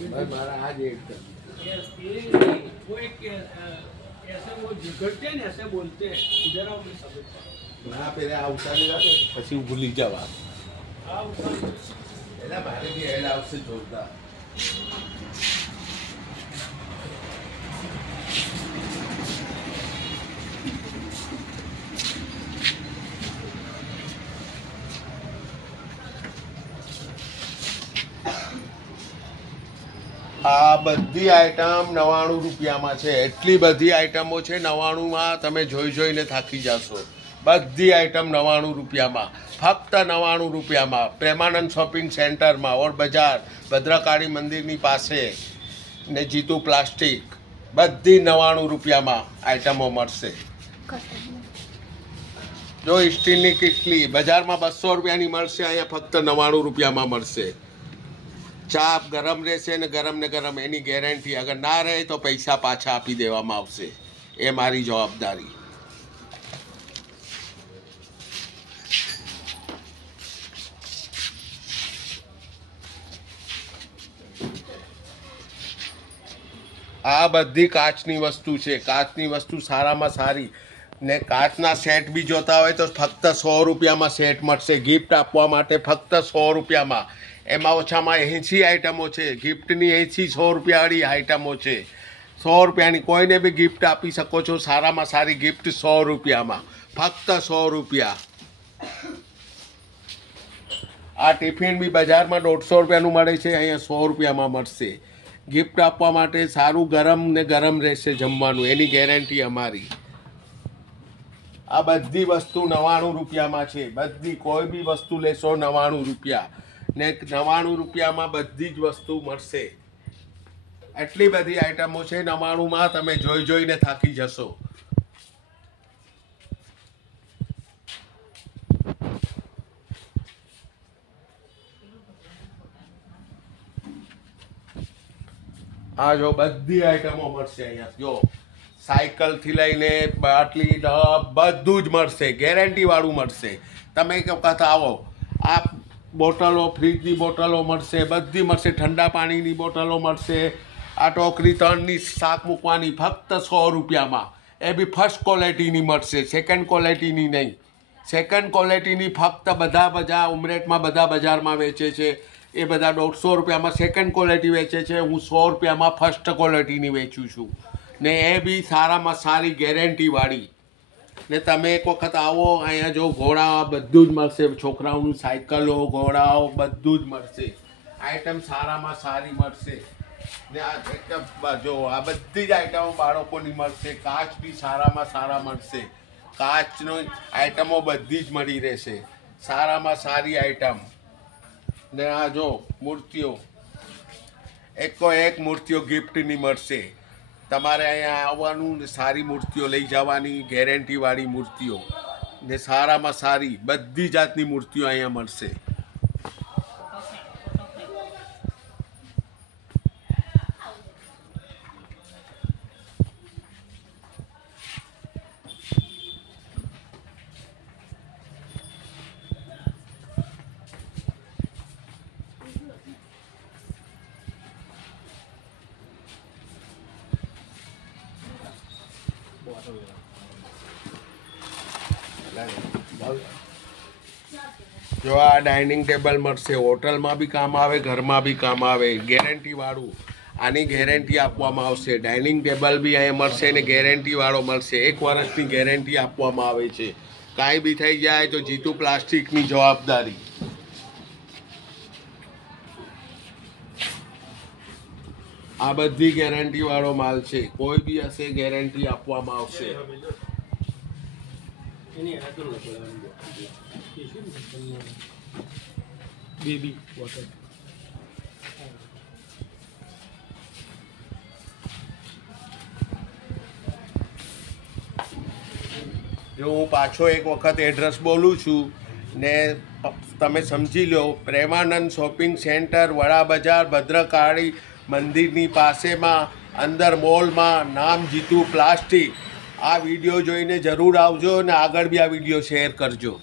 भाई मारा आज एक वो एक ऐसे वो झगड़ते हैं ऐसे बोलते हैं इधर आओ मैं समझता ना पहले આવતા નહીં લાગે પછી ભૂલી જવા हाँ એલા ભારે બી એડ આવશે જોરદાર આ બધી આઈટમ 99 રૂપિયામાં છે એટલી બધી આઈટમો છે 99માં તમે જોઈ જોઈને થાકી જશો બધી આઈટમ 99 રૂપિયામાં ફક્ત 99 રૂપિયામાં પ્રેમાનંદ શોપિંગ સેન્ટરમાં ઓર બજાર ભદ્રકાળી મંદિરની પાસે ને જીતુ પ્લાસ્ટિક બધી 99 રૂપિયામાં આઈટમો મળશે જો સ્ટીલની કિટલી બજારમાં 200 રૂપિયાની મળશે અહીંયા ફક્ત 99 રૂપિયામાં મળશે ચા ગરમ રહેશે ને ગરમ એની ગેરંટી અગર ના રહે તો પૈસા પાછા આપી દેવામાં આવશે એ મારી જવાબદારી આ બધી કાચની વસ્તુ છે કાચની વસ્તુ સારામાં સારી ને કાચના સેટ બી જોતા હોય તો ફક્ત 100 રૂપિયામાં સેટ મળશે ગિફ્ટ આપવા માટે ફક્ત 100 રૂપિયામાં એમાં ઓછામાં 80 આઈટમો છે ગિફ્ટની 100 રૂપિયાવાળી આઈટમો છે 100 રૂપિયાની કોઈને બી ગિફ્ટ આપી શકો છો સારામાં સારી ગિફ્ટ 100 રૂપિયામાં ફક્ત 100 રૂપિયા આ ટિફિન બી બજારમાં 150 રૂપિયાનું મળે છે અહીંયા 100 રૂપિયામાં મળશે ગિફ્ટ આપવા માટે સારું ગરમ ને ગરમ રહેશે જમવાનું એની ગેરંટી અમારી આ બધી વસ્તુ 99 રૂપિયામાં છે બધી કોઈ બી વસ્તુ લેશો 99 રૂપિયા ને 99 રૂપિયામાં બધી જ વસ્તુ મળશે એટલી બધી આઈટમો છે 99માં તમે જોઈ જોઈને થાકી જશો આ જો બધી આઈટમો મળશે અહીંયા જો સાયકલથી લઈને બાટલી બધું જ મળશે ગેરંટીવાળું મળશે તમે એક વખત આવો આ બોટલો ફ્રીજની બોટલો મળશે બધી મળશે ઠંડા પાણીની બોટલો મળશે આ ટોકરી 3ની શાક મૂકવાની ફક્ત 100 રૂપિયામાં એ બી ફર્સ્ટ ક્વોલિટીની મળશે સેકન્ડ ક્વોલિટીની નહીં સેકન્ડ ક્વોલિટીની ફક્ત બધા ઉમરેઠમાં બધા બજારમાં વેચે છે એ બધા 150 રૂપિયામાં સેકન્ડ ક્વોલિટી વેચે છે હું 100 રૂપિયામાં ફર્સ્ટ ક્વોલિટીની વેચું છું ને એ બી સારામાં સારી ગેરંટીવાળી ને તમે એક વખત આવો અહીંયા જો ઘોડા બધું જ મળશે છોકરાઓનું સાયકલો ઘોડાઓ બધું જ મળશે આઈટમ સારામાં સારી મળશે ને આ જો આ બધી જ આઈટમો બાળકોની મળશે કાચ બી સારામાં સારા મળશે કાચનો આઈટમો બધી જ મળી રહેશે સારામાં સારી આઈટમ ને આ જો મૂર્તિઓ એકો એક મૂર્તિઓ ગિફ્ટની મળશે તમારે અહીંયા આવવાનું સારી મૂર્તિઓ લઈ જવાની ગેરંટીવાળી મૂર્તિઓ ને સારામાં સારી બધી જાતની મૂર્તિઓ અહીંયા મળશે જો આ ડાઇનિંગ ટેબલ મળશે હોટલમાં બી કામ આવે ઘરમાં બી કામ આવે ગેરંટીવાળું આની ગેરંટી આપવામાં આવશે ડાઇનિંગ ટેબલ બી અહીંયા મળશે ને ગેરંટીવાળો મળશે 1 વર્ષની ગેરંટી આપવામાં આવે છે કાંઈ બી થઈ જાય તો જીતુ પ્લાસ્ટિકની જવાબદારી આ બધી ગેરંટીવાળો માલ છે કોઈ બી હશે ગેરંટી આપવામાં આવશે બેબી વોટર જો હું પાછો એક વખત એડ્રેસ બોલું છું ને તમે સમજી લો પ્રેમાનંદ શોપિંગ સેન્ટર વડા બજાર ભદ્રકાળી મંદિરની પાસેમાં અંદર મોલમાં નામ જીતુ પ્લાસ્ટિક આ વિડીયો જોઈને જરૂર આવજો અને આગળ બી આ વિડીયો શેર કરજો